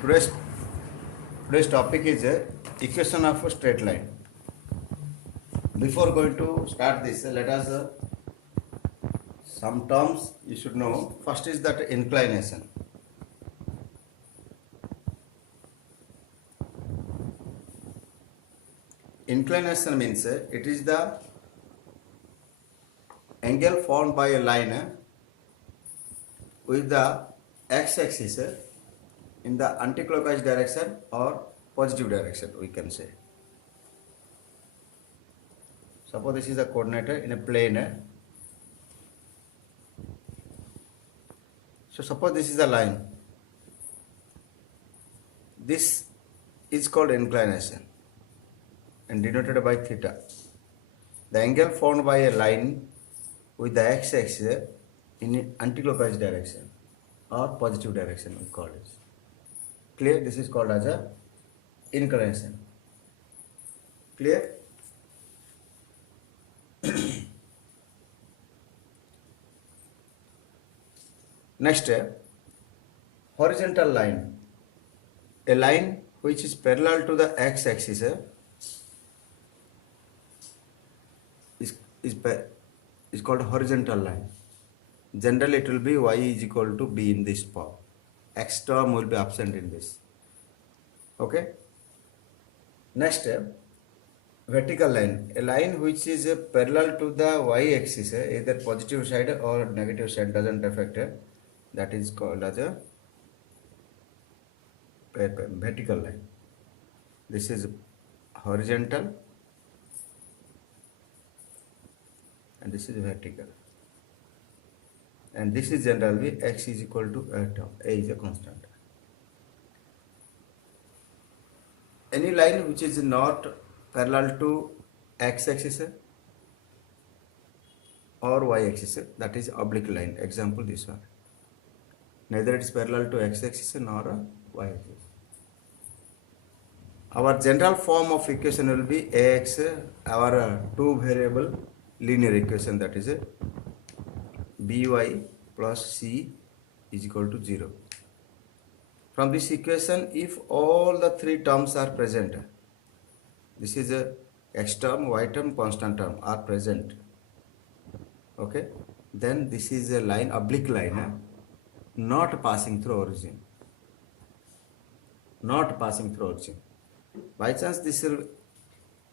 Today's today's topic is equation of a straight line. Before going to start this, let us some terms you should know. First is that inclination. Inclination means it is the angle formed by a line with the x-axis in the anticlockwise direction or positive direction, we can say. Suppose this is a coordinate in a plane. So suppose this is a line. This is called inclination and denoted by theta. The angle formed by a line with the x-axis in anticlockwise direction or positive direction, we call it. Clear? This is called as a inclination. Clear? Next, horizontal line. A line which is parallel to the x-axis is called horizontal line. Generally, it will be y is equal to b in this form. X term will be absent in this. Okay. Next, vertical line. A line which is parallel to the y-axis, either positive side or negative side, doesn't affect. That is called as a vertical line. This is horizontal and this is vertical. And this is generally x is equal to a term. A is a constant. Any line which is not parallel to x-axis or y-axis, that is oblique line. Example, this one. Neither it is parallel to x-axis nor y-axis. Our general form of equation will be ax, our two variable linear equation, that is by plus c is equal to 0. From this equation, if all the three terms are present, this is a x term, y term, constant term are present, okay, then this is a line, oblique line, not passing through origin. Not passing through origin. By chance this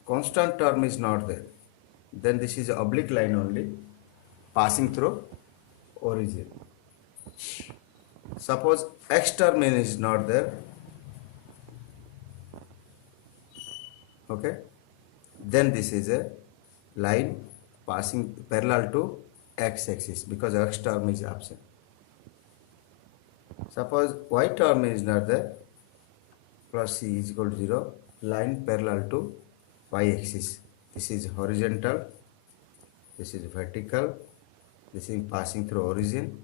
constant term is not there, then this is oblique line only, passing through origin. Suppose x term is not there, okay, then this is a line passing parallel to x-axis because x term is absent. Suppose y term is not there, plus c is equal to 0, line parallel to y-axis. This is horizontal, this is vertical, this is passing through origin.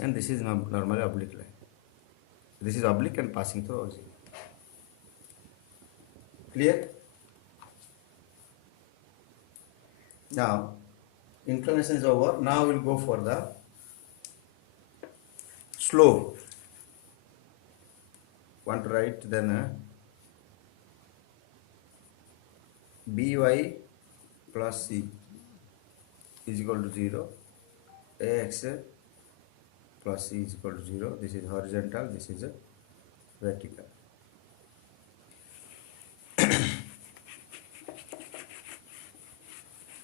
And this is normally oblique line. This is oblique and passing through origin. Clear? Now, inclination is over. Now we'll go for the slope. Want to write then by plus c is equal to 0, ax plus c is equal to 0. This is horizontal, this is vertical.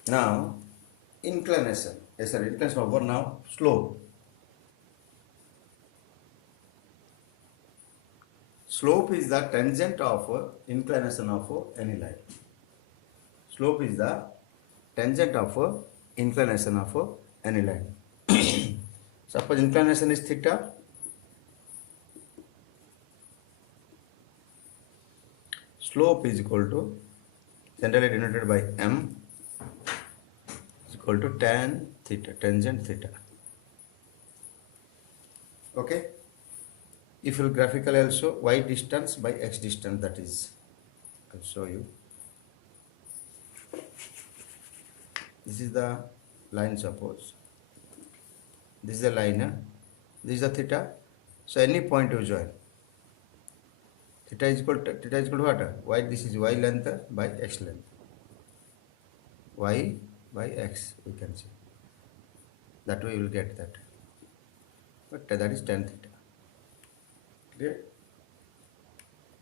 Now, inclination. Yes, sir, inclination over. Now, slope. Slope is the tangent of inclination of any line. Slope is the tangent of inclination of any line. Suppose inclination is theta. Slope is equal to, generally denoted by m, is equal to tan theta, tangent theta. Okay. If you graphically also, y distance by x distance, that is, I'll show you. This is the line, suppose. This is the line, this is the theta. So any point you join, theta is equal to what? Y, this is y length by x length. Y by x, we can see. That way you will get that. But that is tan theta. Clear?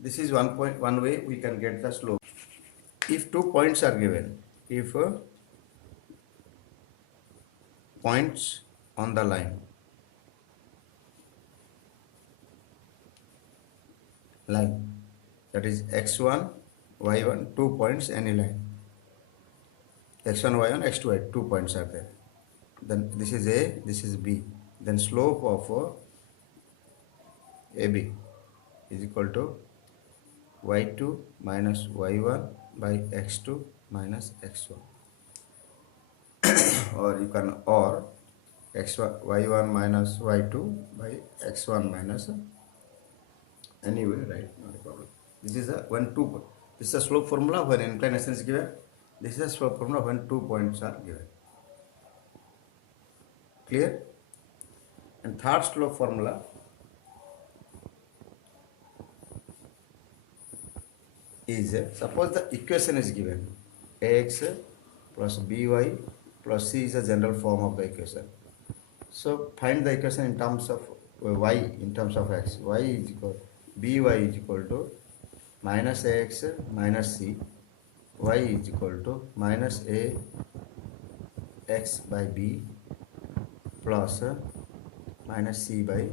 This is one way we can get the slope. If 2 points are given, if points on the line, that is x1, y1, 2 points, any line, x1, y1, x2, y, 2 points are there. Then this is A, this is B. Then slope of AB is equal to y2 minus y1 by x2 minus x1. Or you can, or x1, y1 minus y2 by x1 minus, anyway, right? Not a problem. This is a this is a slope formula when inclination is given. This is a slope formula when 2 points are given. Clear? And third slope formula is, suppose the equation is given, ax plus by plus c is a general form of the equation. So find the equation in terms of y, in terms of x. Y is equal, by is equal to minus ax minus c. Y is equal to minus a x by b plus minus c by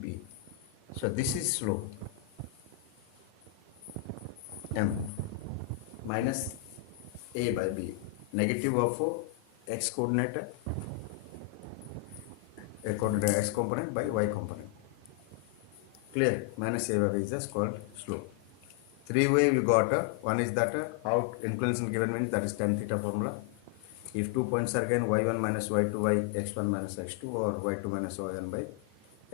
b. So this is slope m minus a by b, negative of x coordinate, a coordinate x component by y component. Clear? Minus a by b is just called slope. 3 way we got, one is that how inclination given means, that is tan theta formula. If 2 points are given, y1 minus y2 by x1 minus x2, or y2 minus y1 by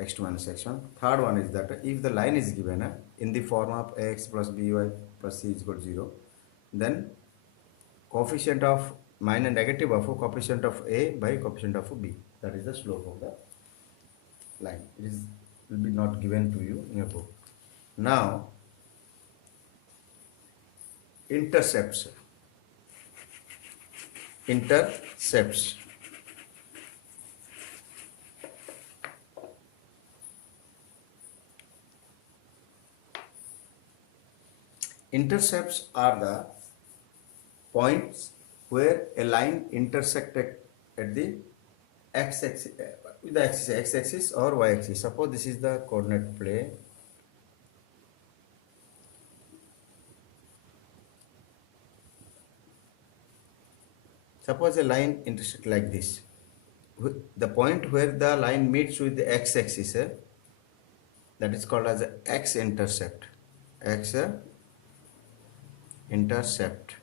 x2 minus x1. Third one is that if the line is given in the form of ax plus by plus c is equal to 0, then coefficient of minus negative of coefficient of a by coefficient of b. That is the slope of the line. It will be not given to you in your book. Now, intercepts. Intercepts. Intercepts are the points where a line intersected at the x-axis, with the x-axis or y-axis. Suppose this is the coordinate plane. Suppose a line intersects like this. The point where the line meets with the x-axis, that is called as x-intercept. X-intercept.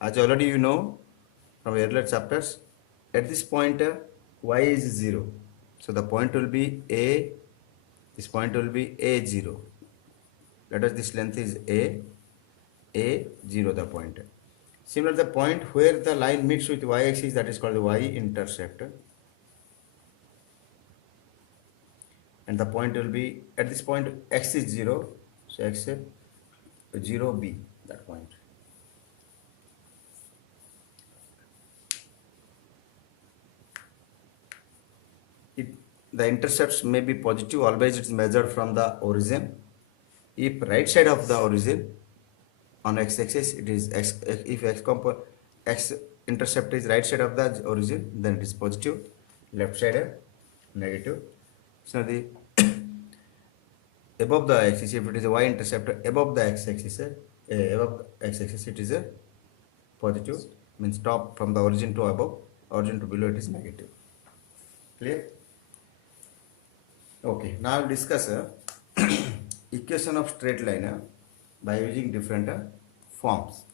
As already you know from earlier chapters, at this point y is 0. So the point will be a, this point will be a0. Let us, this length is a0 the point. Similar, the point where the line meets with y-axis, that is called the y-intercept. And the point will be, at this point x is 0, so x is 0b, that point. The intercepts may be positive, always it is measured from the origin. If right side of the origin on x-axis, it is x. If x intercept is right side of the origin, then it is positive. Left side negative. So the above the axis, if it is a y-intercept above the x-axis, it is a positive. Means top from the origin to above, origin to below, it is negative. Clear? Okay. Now I will discuss equation of straight line by using different forms.